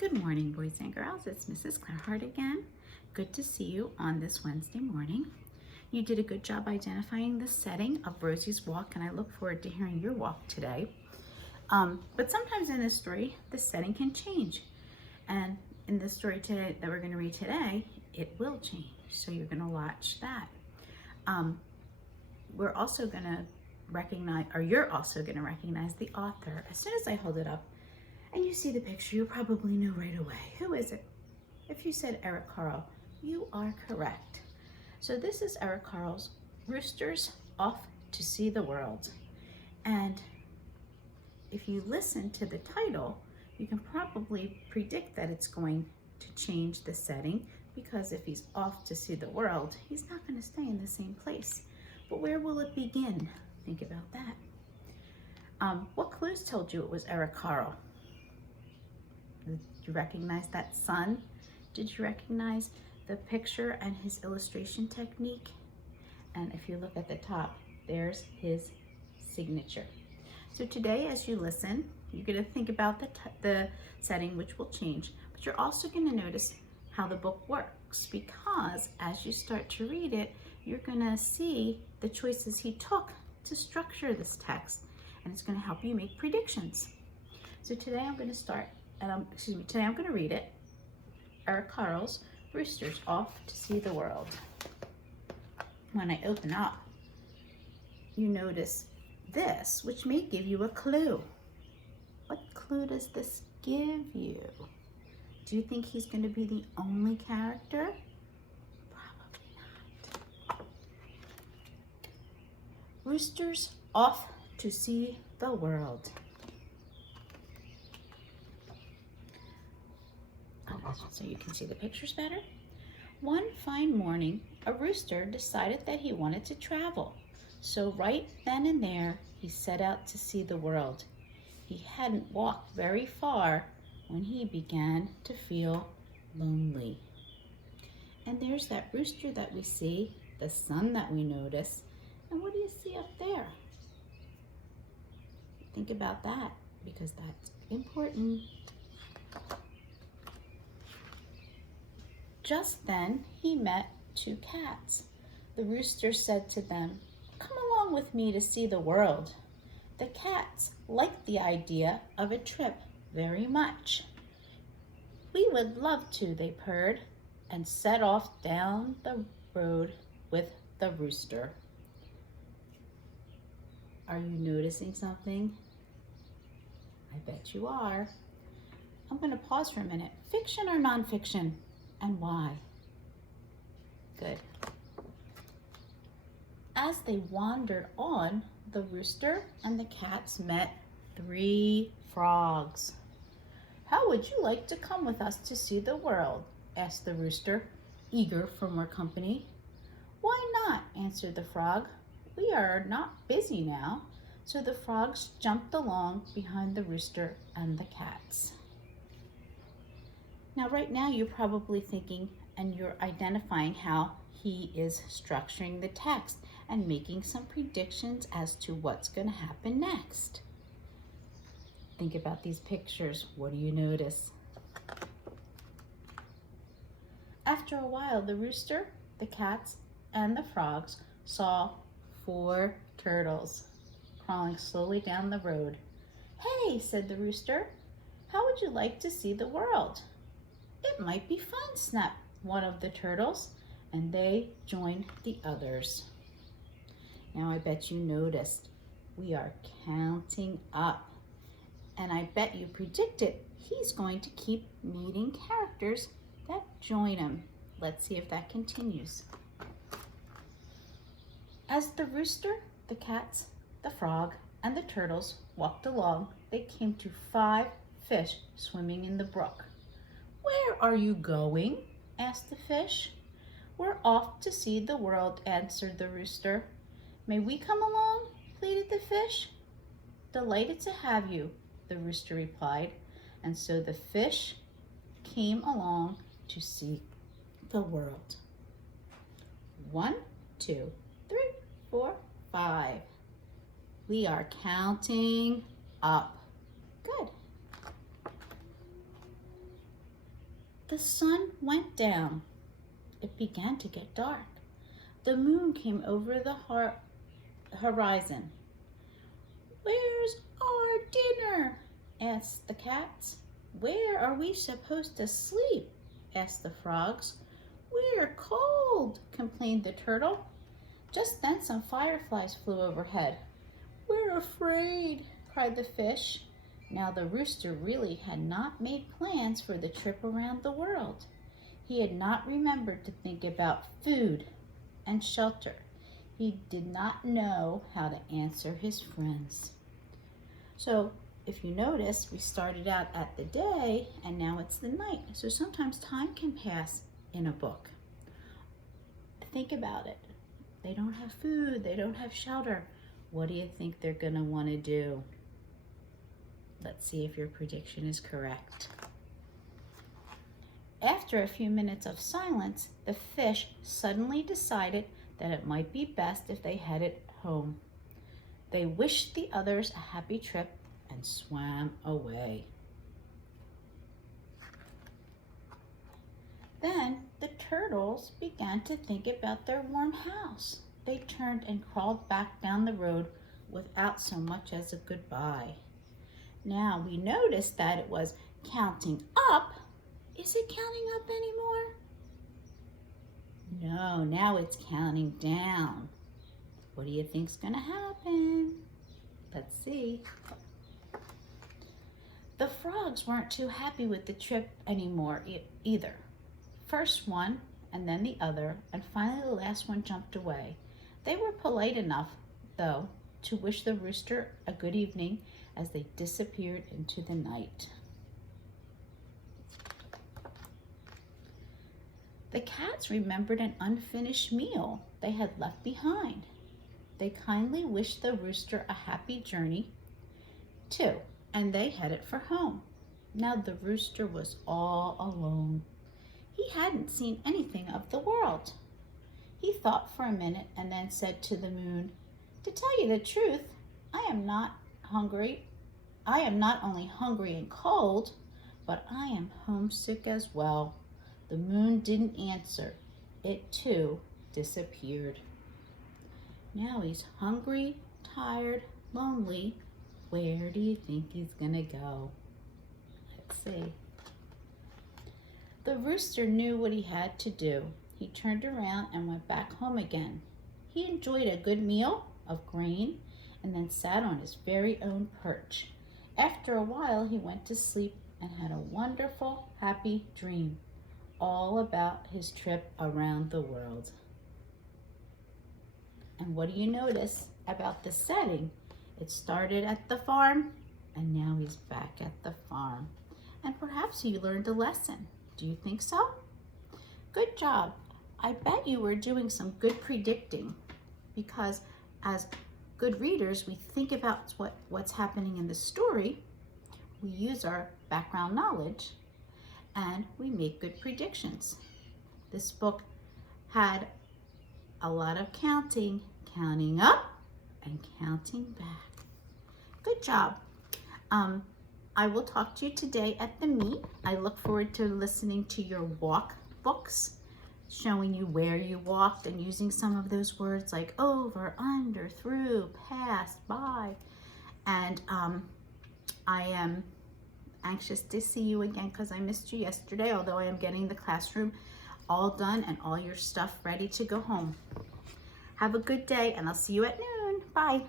Good morning, boys and girls. It's Mrs. Clarhart again. Good to see you on this Wednesday morning. You did a good job identifying the setting of Rosie's walk, and I look forward to hearing your walk today. But sometimes in this story, the setting can change. And in the story today that we're going to read today, it will change. So you're going to watch that. We're also going to recognize, or you're also going to recognize the author. As soon as I hold it up, and you see the picture, you probably know right away. Who is it? If you said Eric Carle, you are correct. So this is Eric Carle's Roosters Off to See the World. And if you listen to the title, you can probably predict that it's going to change the setting, because if he's off to see the world, he's not going to stay in the same place. But where will it begin? Think about that. What clues told you it was Eric Carle? Did you recognize that sun? Did you recognize the picture and his illustration technique? And if you look at the top, there's his signature. So today, as you listen, you're going to think about the setting, which will change, but you're also going to notice how the book works, because as you start to read it, you're going to see the choices he took to structure this text, and it's going to help you make predictions. So today I'm going to start. Today I'm going to read it. Eric Carle's Roosters Off to See the World. When I open up, you notice this, which may give you a clue. What clue does this give you? Do you think he's going to be the only character? Probably not. Roosters Off to See the World. So you can see the pictures better. One fine morning, a rooster decided that he wanted to travel. So right then and there, he set out to see the world. He hadn't walked very far when he began to feel lonely. And there's that rooster that we see, the sun that we notice. And what do you see up there? Think about that, because that's important. Just then, he met two cats. The rooster said to them, "Come along with me to see the world." The cats liked the idea of a trip very much. "We would love to," they purred, and set off down the road with the rooster. Are you noticing something? I bet you are. I'm going to pause for a minute. Fiction or nonfiction? And why? Good. As they wandered on, the rooster and the cats met three frogs. "How would you like to come with us to see the world?" asked the rooster, eager for more company. "Why not?" answered the frog. "We are not busy now." So the frogs jumped along behind the rooster and the cats. Now, right now, you're probably thinking and you're identifying how he is structuring the text and making some predictions as to what's going to happen next. Think about these pictures. What do you notice? After a while, the rooster, the cats, and the frogs saw four turtles crawling slowly down the road. "Hey," said the rooster, "how would you like to see the world?" "It might be fun," snapped one of the turtles, and they joined the others. Now I bet you noticed we are counting up, and I bet you predicted he's going to keep meeting characters that join him. Let's see if that continues. As the rooster, the cats, the frog, and the turtles walked along, they came to 5 fish swimming in the brook. "Where are you going?" asked the fish. "We're off to see the world," answered the rooster. "May we come along?" pleaded the fish. "Delighted to have you," the rooster replied. And so the fish came along to see the world. 1, 2, 3, 4, 5. We are counting up. Good. The sun went down. It began to get dark. The moon came over the horizon. "Where's our dinner?" asked the cats. "Where are we supposed to sleep?" asked the frogs. "We're cold," complained the turtle. Just then some fireflies flew overhead. "We're afraid," cried the fish. Now the rooster really had not made plans for the trip around the world. He had not remembered to think about food and shelter. He did not know how to answer his friends. So if you notice, we started out at the day and now it's the night. So sometimes time can pass in a book. Think about it. They don't have food, they don't have shelter. What do you think they're gonna wanna do? Let's see if your prediction is correct. After a few minutes of silence, the fish suddenly decided that it might be best if they headed home. They wished the others a happy trip and swam away. Then the turtles began to think about their warm house. They turned and crawled back down the road without so much as a goodbye. Now we noticed that it was counting up. Is it counting up anymore? No, now it's counting down. What do you think's gonna happen? Let's see. The frogs weren't too happy with the trip anymore either. First one, and then the other, and finally the last one jumped away. They were polite enough, though, to wish the rooster a good evening as they disappeared into the night. The cats remembered an unfinished meal they had left behind. They kindly wished the rooster a happy journey, too, and they headed for home. Now the rooster was all alone. He hadn't seen anything of the world. He thought for a minute and then said to the moon, "To tell you the truth, I am not hungry. I am not only hungry and cold, but I am homesick as well." The moon didn't answer. It too disappeared. Now he's hungry, tired, lonely. Where do you think he's gonna go? Let's see. The rooster knew what he had to do. He turned around and went back home again. He enjoyed a good meal of grain and then sat on his very own perch. After a while, he went to sleep and had a wonderful, happy dream, all about his trip around the world. And what do you notice about the setting? It started at the farm, and now he's back at the farm. And perhaps you learned a lesson. Do you think so? Good job. I bet you were doing some good predicting, because as good readers, we think about what's happening in the story, we use our background knowledge, and we make good predictions. This book had a lot of counting up and counting back. Good job. I will talk to you today at the meet. I look forward to listening to your walk books, showing you where you walked and using some of those words like over, under, through, past, by. And I am anxious to see you again because I missed you yesterday, although I am getting the classroom all done and all your stuff ready to go home. Have a good day, and I'll see you at noon. Bye.